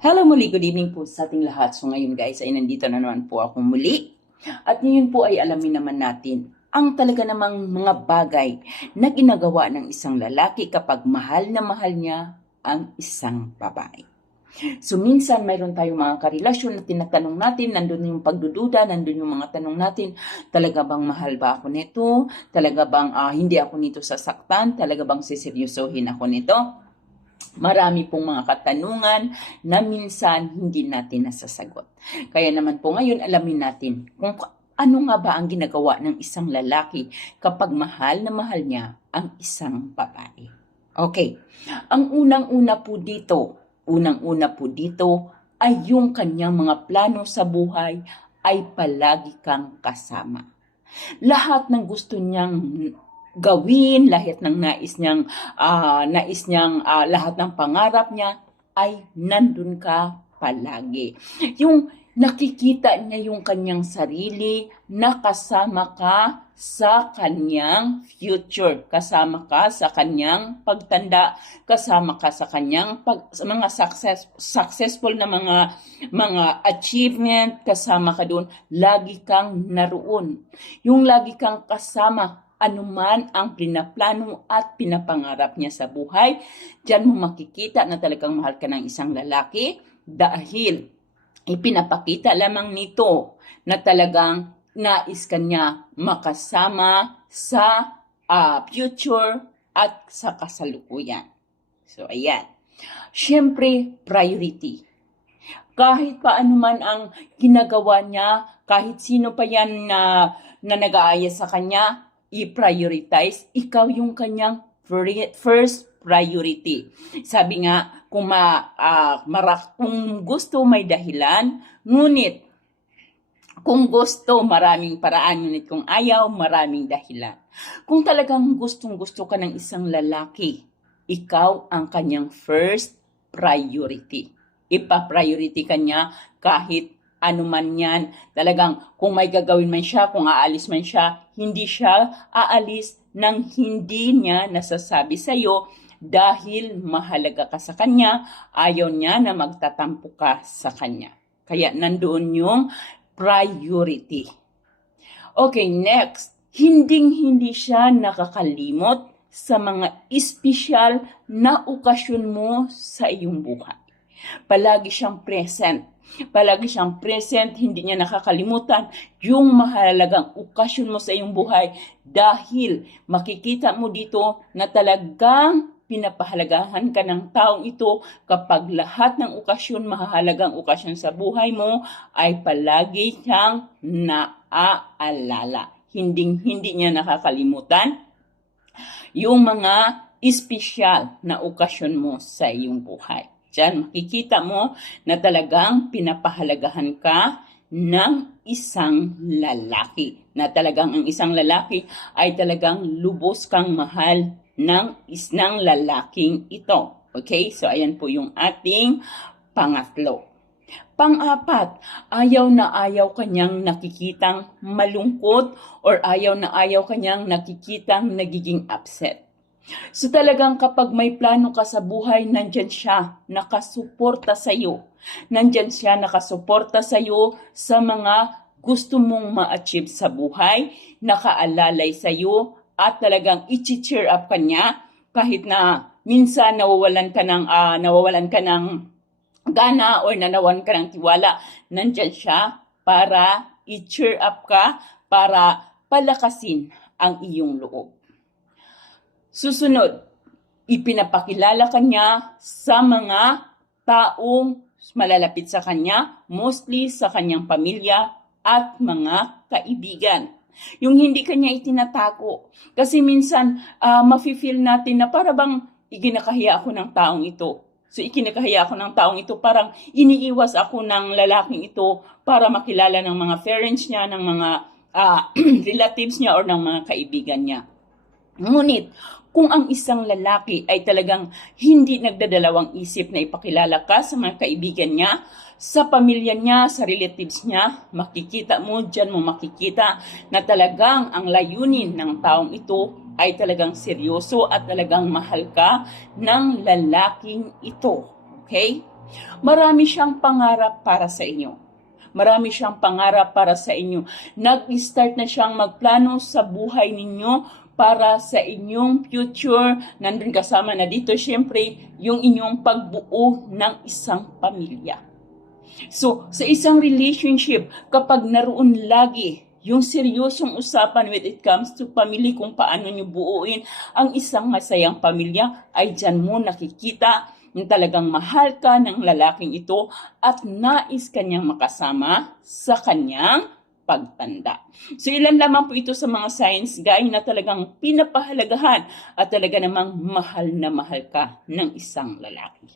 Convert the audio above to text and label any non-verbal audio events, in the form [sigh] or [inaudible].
Hello muli, good evening po sa ating lahat. So ngayon guys ay nandito na naman po ako muli. At ngayon po ay alamin naman natin ang talaga namang mga bagay na ginagawa ng isang lalaki kapag mahal na mahal niya ang isang babae. So minsan mayroon tayong mga karelasyon na tinatanong natin, nandun yung pagdududa, nandun yung mga tanong natin, talaga bang mahal ba ako nito? Talaga bang ah, hindi ako nito sasaktan? Talaga bang siseryosohin ako nito? Marami pong mga katanungan na minsan hindi natin nasasagot. Kaya naman po ngayon alamin natin kung ano nga ba ang ginagawa ng isang lalaki kapag mahal na mahal niya ang isang babae. Okay, ang unang-una po dito, unang-una po dito ay yung kanyang mga plano sa buhay ay palagi kang kasama. Lahat ng gusto niyang gawin, lahat ng nais niyang ah, nais niyang ah, lahat ng pangarap niya ay nandun ka palagi. Yung nakikita niya yung kanyang sarili na kasama ka sa kanyang future, kasama ka sa kanyang pagtanda, kasama ka sa kanyang pag, mga success, successful na mga mga achievement, kasama ka doon, lagi kang naroon. Yung lagi kang kasama anuman ang pinaplano at pinapangarap niya sa buhay, diyan mo makikita na talagang mahal ka ng isang lalaki dahil ipinapakita lamang nito na talagang nais kanya makasama sa ah, future at sa kasalukuyan. So, ayan. Siyempre, priority. Kahit pa anuman ang ginagawa niya, kahit sino pa yan na, na nag-aaya sa kanya, i-prioritize, ikaw yung kanyang fir- first priority. Sabi nga, kung, ma, ah, mara- kung gusto may dahilan, ngunit kung gusto, maraming paraan. Ngunit kung ayaw, maraming dahilan. Kung talagang gustong gusto ka ng isang lalaki, ikaw ang kanyang first priority. Ipa-priority ka niya kahit ano man yan. Talagang kung may gagawin man siya, kung aalis man siya, hindi siya aalis nang hindi niya nasasabi sa'yo dahil mahalaga ka sa kanya, ayaw niya na magtatampo ka sa kanya. Kaya nandoon yung priority. Okay, next. Hinding-hindi siya nakakalimot sa mga espesyal na okasyon mo sa iyong buhay. Palagi siyang present. Palagi siyang present, hindi niya nakakalimutan yung mahalagang okasyon mo sa iyong buhay dahil makikita mo dito na talagang pinapahalagahan ka ng taong ito kapag lahat ng okasyon, mahalagang okasyon sa buhay mo ay palagi siyang naaalala. Hinding hindi niya nakakalimutan yung mga espesyal na okasyon mo sa iyong buhay. Diyan makikita mo na talagang pinapahalagahan ka ng isang lalaki. Na talagang ang isang lalaki ay talagang lubos kang mahal ng isang lalaking ito. Okay? So, ayan po yung ating pangatlo. Pang-apat, ayaw na ayaw kanyang nakikitang malungkot or ayaw na ayaw kanyang nakikitang nagiging upset. So talagang kapag may plano ka sa buhay, nandyan siya, nakasuporta sa iyo. Nandyan siya, nakasuporta sa iyo sa mga gusto mong ma-achieve sa buhay, nakaalalay sa iyo, at talagang i-cheer up ka niya kahit na minsan nawawalan ka ng, ah, nawawalan ka ng gana or nanawan ka ng tiwala. Nandyan siya para i-cheer up ka, para palakasin ang iyong loob. Susunod, ipinapakilala kanya sa mga taong malalapit sa kanya, mostly sa kanyang pamilya at mga kaibigan. Yung hindi kanya itinatago. Kasi minsan, ah, mafe-feel natin na para bang iginakahiya ako ng taong ito. So, ikinakahiya ako ng taong ito. Parang iniiwas ako ng lalaking ito para makilala ng mga parents niya, ng mga ah, [clears throat] relatives niya, or ng mga kaibigan niya. Ngunit, kung ang isang lalaki ay talagang hindi nagdadalawang isip na ipakilala ka sa mga kaibigan niya, sa pamilya niya, sa relatives niya, makikita mo, dyan mo makikita na talagang ang layunin ng taong ito ay talagang seryoso at talagang mahal ka ng lalaking ito. Okay? Marami siyang pangarap para sa inyo. Marami siyang pangarap para sa inyo. Nag-start na siyang magplano sa buhay ninyo para sa inyong future. Nandun kasama na dito, syempre, yung inyong pagbuo ng isang pamilya. So, sa isang relationship, kapag naroon lagi yung seryosong usapan when it comes to family, kung paano nyo buuin ang isang masayang pamilya, ay dyan mo nakikita na talagang mahal ka ng lalaking ito at nais kanyang makasama sa kanyang pagtanda. So ilan lamang po ito sa mga signs, guy, na talagang pinapahalagahan at talaga namang mahal na mahal ka ng isang lalaki.